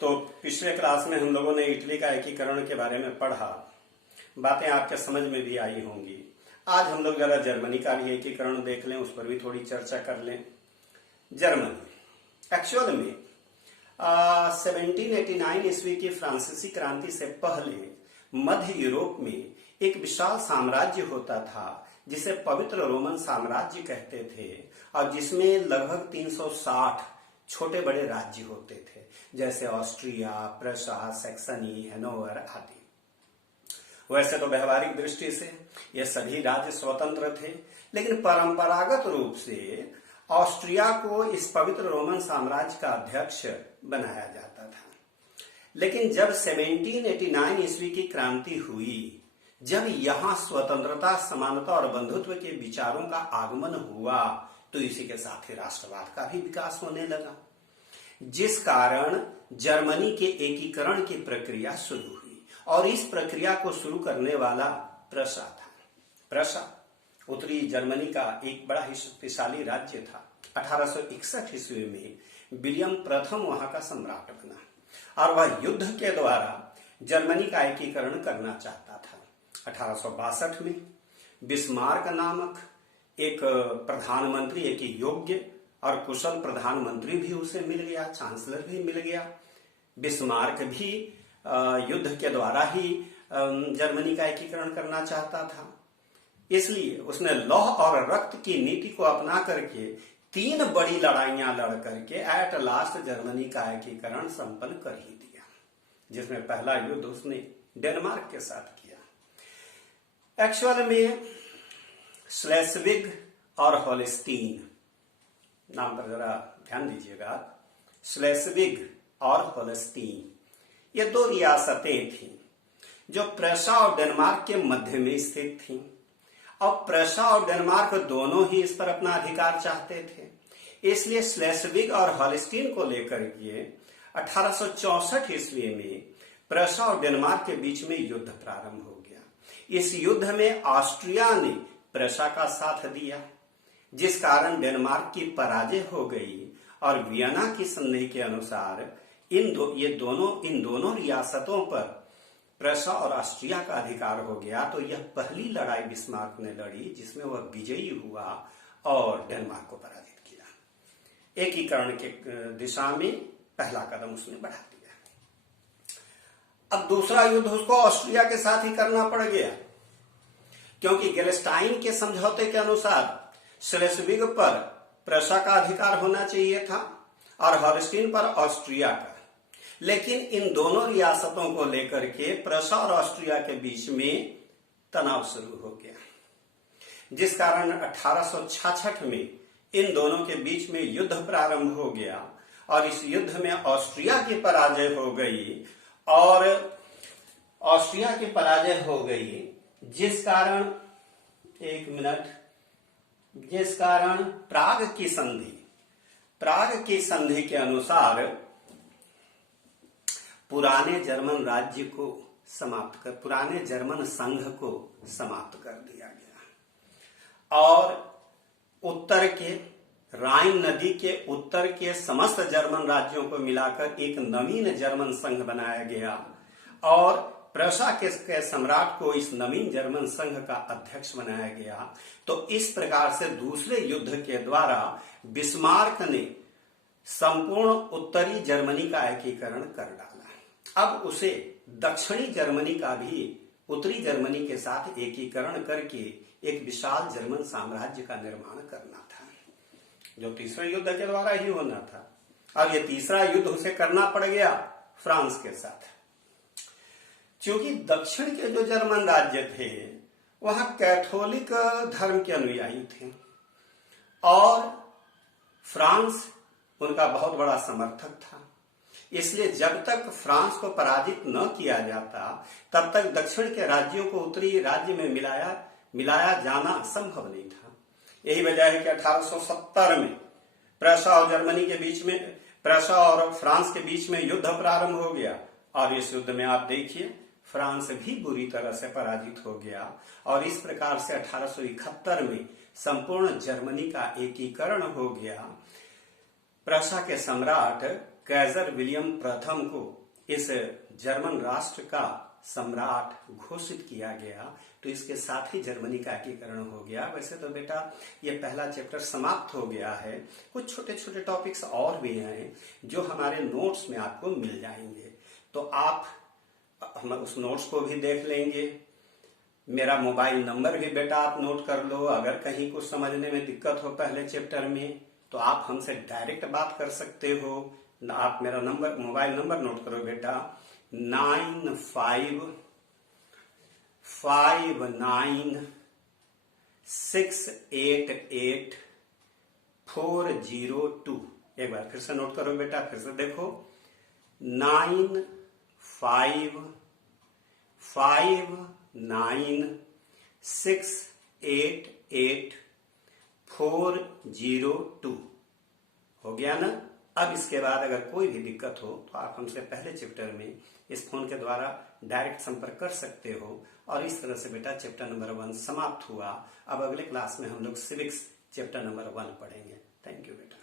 तो पिछले क्लास में हम लोगों ने इटली का एकीकरण के बारे में पढ़ा, बातें आपके समझ में भी आई होंगी। आज हम लोग जरा जर्मनी का भी एकीकरण देख लें, उस पर भी थोड़ी चर्चा कर लें। जर्मनी एक्चुअल में 1789 ईस्वी की फ्रांसीसी क्रांति से पहले मध्य यूरोप में एक विशाल साम्राज्य होता था जिसे पवित्र रोमन साम्राज्य कहते थे और जिसमें लगभग 360 छोटे बड़े राज्य होते थे, जैसे ऑस्ट्रिया, प्रशा, सैक्सनी, हैनोवर आदि। वैसे तो व्यवहारिक दृष्टि से ये सभी राज्य स्वतंत्र थे, लेकिन परंपरागत रूप से ऑस्ट्रिया को इस पवित्र रोमन साम्राज्य का अध्यक्ष बनाया जाता था। लेकिन जब 1789 ईस्वी की क्रांति हुई, जब यहाँ स्वतंत्रता, समानता और बंधुत्व के विचारों का आगमन हुआ, तो इसी के साथ ही राष्ट्रवाद का भी विकास होने लगा, जिस कारण जर्मनी के एकीकरण की प्रक्रिया शुरू हुई। और इस प्रक्रिया को शुरू करने वाला प्रशा था। प्रशा उत्तरी जर्मनी का एक बड़ा ही शक्तिशाली राज्य था। 1861 ईस्वी में विलियम प्रथम वहां का सम्राट बना और वह युद्ध के द्वारा जर्मनी का एकीकरण करना चाहता था। 1862 में बिस्मार्क नामक एक प्रधानमंत्री, एक योग्य और कुशल प्रधानमंत्री भी उसे मिल गया, चांसलर भी मिल गया। बिस्मार्क भी युद्ध के द्वारा ही जर्मनी का एकीकरण करना चाहता था। इसलिए उसने लौह और रक्त की नीति को अपना करके 3 बड़ी लड़ाइयां लड़ करके एट लास्ट जर्मनी का एकीकरण संपन्न कर ही दिया, जिसमें पहला युद्ध उसने डेनमार्क के साथ किया। एक्चुअल में स्लेस्विग और होल्स्टीन नाम पर जरा ध्यान दीजिएगा। स्लेस्विग और होल्स्टीन ये 2 रियासतें थीं जो प्रशा और डेनमार्क के मध्य में स्थित थीं। और प्रशा और डेनमार्क दोनों ही इस पर अपना अधिकार चाहते थे। इसलिए स्लेस्विग और होल्स्टीन को लेकर के 1864 ईस्वी में प्रशा और डेनमार्क के बीच में युद्ध प्रारंभ हो गया। इस युद्ध में ऑस्ट्रिया ने प्रशा का साथ दिया, जिस कारण डेनमार्क की पराजय हो गई और वियना की संधि के अनुसार इन दोनों रियासतों पर प्रशा और ऑस्ट्रिया का अधिकार हो गया। तो यह पहली लड़ाई बिस्मार्क ने लड़ी जिसमें वह विजयी हुआ और डेनमार्क को पराजित किया। एकीकरण के दिशा में पहला कदम उसने बढ़ा दिया। अब दूसरा युद्ध उसको ऑस्ट्रिया के साथ ही करना पड़ गया, क्योंकि गेलेस्टाइन के समझौते के अनुसार स्लेस्विग पर प्रशा का अधिकार होना चाहिए था और होल्स्टीन पर ऑस्ट्रिया का। लेकिन इन दोनों रियासतों को लेकर के प्रशा और ऑस्ट्रिया के बीच में तनाव शुरू हो गया, जिस कारण 1866 में इन दोनों के बीच में युद्ध प्रारंभ हो गया और इस युद्ध में ऑस्ट्रिया की पराजय हो गई और जिस कारण प्राग की संधि के अनुसार पुराने जर्मन संघ को समाप्त कर दिया गया और उत्तर के राइन नदी के उत्तर के समस्त जर्मन राज्यों को मिलाकर एक नवीन जर्मन संघ बनाया गया और प्रशा के सम्राट को इस नवीन जर्मन संघ का अध्यक्ष बनाया गया। तो इस प्रकार से दूसरे युद्ध के द्वारा बिस्मार्क ने संपूर्ण उत्तरी जर्मनी का एकीकरण कर डाला। अब उसे दक्षिणी जर्मनी का भी उत्तरी जर्मनी के साथ एकीकरण करके एक विशाल जर्मन साम्राज्य का निर्माण करना था, जो तीसरे युद्ध के द्वारा ही होना था। अब ये तीसरा युद्ध उसे करना पड़ गया फ्रांस के साथ, क्योंकि दक्षिण के जो जर्मन राज्य थे वहां कैथोलिक धर्म के अनुयायी थे और फ्रांस उनका बहुत बड़ा समर्थक था। इसलिए जब तक फ्रांस को पराजित न किया जाता तब तक दक्षिण के राज्यों को उत्तरी राज्य में मिलाया जाना संभव नहीं था। यही वजह है कि 1870 में प्रशा और फ्रांस के बीच में युद्ध प्रारंभ हो गया और इस युद्ध में आप देखिए फ्रांस भी बुरी तरह से पराजित हो गया और इस प्रकार से 1871 में संपूर्ण जर्मनी का एकीकरण हो गया। प्रशा के सम्राट कैजर विलियम प्रथम को इस जर्मन राष्ट्र का सम्राट घोषित किया गया, तो इसके साथ ही जर्मनी का एकीकरण हो गया। वैसे तो बेटा ये पहला चैप्टर समाप्त हो गया है, कुछ छोटे छोटे टॉपिक्स और भी हैं जो हमारे नोट्स में आपको मिल जाएंगे, तो आप हम उस नोट्स को भी देख लेंगे। मेरा मोबाइल नंबर भी बेटा आप नोट कर लो, अगर कहीं कुछ समझने में दिक्कत हो पहले चैप्टर में तो आप हमसे डायरेक्ट बात कर सकते हो। आप मेरा नंबर, मोबाइल नंबर नोट करो बेटा, 9559688402। एक बार फिर से नोट करो बेटा, फिर से देखो, 9559688402 हो गया ना। अब इसके बाद अगर कोई भी दिक्कत हो तो आप हमसे पहले चैप्टर में इस फोन के द्वारा डायरेक्ट संपर्क कर सकते हो। और इस तरह से बेटा चैप्टर नंबर 1 समाप्त हुआ। अब अगले क्लास में हम लोग सिविक्स चैप्टर नंबर 1 पढ़ेंगे। थैंक यू बेटा।